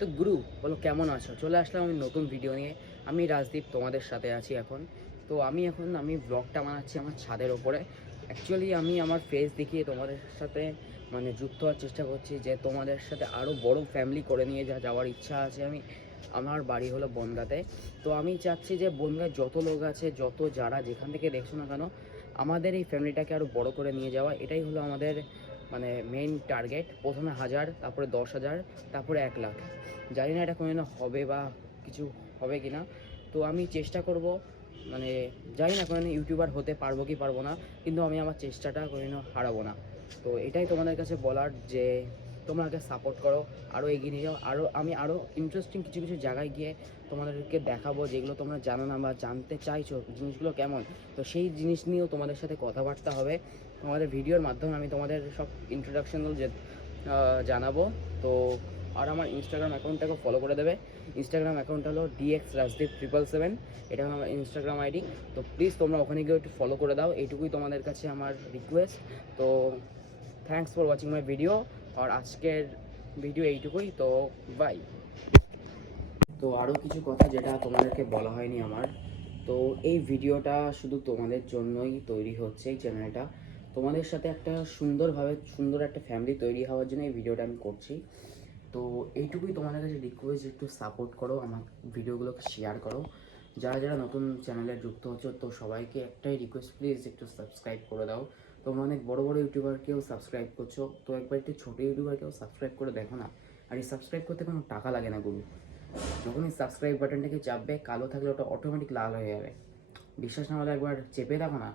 তো গুরু বলো, কেমন আছো? চলে আসলাম আমি নতুন ভিডিও নিয়ে। আমি রাজদীপ তোমাদের সাথে আছি এখন। তো আমি ব্লগটা বানাচ্ছি আমার ছাদের ওপরে। অ্যাকচুয়ালি আমি আমার ফেস দেখিয়ে তোমাদের সাথে মানে যুক্ত হওয়ার চেষ্টা করছি, যে তোমাদের সাথে আরও বড় ফ্যামিলি করে নিয়ে যাওয়ার ইচ্ছা আছে। আমার বাড়ি হলো বনগাঁতে। তো আমি চাচ্ছি যে বনগাঁয় যত লোক আছে, যত যারা যেখান থেকে দেখছো না কেন, আমাদের এই ফ্যামিলিটাকে আরও বড় করে নিয়ে যাওয়া, এটাই হলো আমাদের মানে মেইন টার্গেট। প্রথমে 1000, তারপরে 10,000, তারপরে 1,00,000। জানি না এটা কোনোদিনও হবে বা কিছু হবে কি না। তো আমি চেষ্টা করব, মানে জানি না কোনোদিন ইউটিউবার হতে পারবো কি পারবো না, কিন্তু আমি আমার চেষ্টাটা কোনোদিনও হারাবো না। তো এটাই তোমাদের কাছে বলার, যে তোমরা আগে সাপোর্ট করো, আরও এগিয়ে নিয়ে যাও। আমি আরও ইন্টারেস্টিং কিছু কিছু জায়গায় গিয়ে তোমাদেরকে দেখাবো, যেগুলো তোমরা জানো না বা জানতে চাইছো জিনিসগুলো কেমন। তো সেই জিনিস নিয়েও তোমাদের সাথে কথাবার্তা হবে আমাদের ভিডিওর মাধ্যমে। আমি তোমাদের সব ইন্ট্রোডাকশনগুলো জানাবো। তো আর আমার ইনস্টাগ্রাম অ্যাকাউন্টটাকে ফলো করে দেবে। ইনস্টাগ্রাম অ্যাকাউন্ট হলো DX Rajdeep777। এটা হলো আমার ইনস্টাগ্রাম আইডি। তো প্লিজ তোমরা ওখানে গিয়ে একটু ফলো করে দাও, এইটুকুই তোমাদের কাছে আমার রিকোয়েস্ট। তো thanks for watching my video. আর আজকের ভিডিও এইটুকুই। তো বাই। তো আরও কিছু কথা যেটা তোমাদেরকে বলা হয়নি আমার। তো এই ভিডিওটা শুধু তোমাদের জন্যই তৈরি হচ্ছে, এই চ্যানেলটা তোমাদের সাথে একটা সুন্দর একটা ফ্যামিলি তৈরি হওয়ার জন্য এই ভিডিওটা আমি করছি। তো এইটুকুই তোমাদের কাছে রিকোয়েস্ট, একটু সাপোর্ট করো, আমার ভিডিওগুলোকে শেয়ার করো। যারা যারা নতুন চ্যানেলে যুক্ত হচ্ছে, তো সবাইকে একটাই রিকোয়েস্ট, প্লিজ একটু সাবস্ক্রাইব করে দাও। তোমরা অনেক বড় বড় ইউটিউবারকেও সাবস্ক্রাইব করছো, তো একবার একটু ছোটো ইউটিউবারকেও সাবস্ক্রাইব করে দেখো না। আর এই সাবস্ক্রাইব করতে কোনো টাকা লাগে না গুরু। যখন এই সাবস্ক্রাইব বাটনটাকে চাপবে, কালো থাকলে ওটা অটোমেটিক লাল হয়ে যাবে। বিশ্বাস না হলে একবার চেপে দেখো না।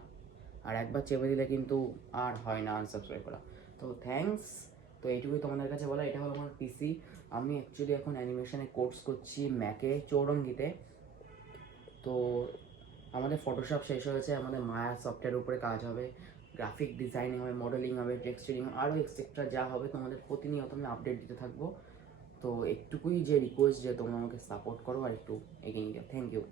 আর একবার চেপে দিলে কিন্তু আর হয় না আনসাবস্ক্রাইব করা। তো থ্যাঙ্কস। তো এইটুকুই তোমাদের কাছে বলা। এটা হলো আমার পিসি। আমি অ্যাকচুয়ালি এখন অ্যানিমেশনে কোর্স করছি ম্যাকে, চৌরঙ্গিতে। তো আমাদের ফটোশপ শেষ হয়েছে, আমাদের মায়া সফটওয়্যার উপরে কাজ হবে, গ্রাফিক ডিজাইনিং হবে, মডেলিং হবে, টেক্সচারিং, আরও এক্সেট্রা যা হবে তোমাদের প্রতিনিয়ত আমি আপডেট দিতে থাকবো। তো একটুকুই যে রিকোয়েস্ট, যে তোমরা আমাকে সাপোর্ট করো আর একটু এগিয়ে নিও। Thank you.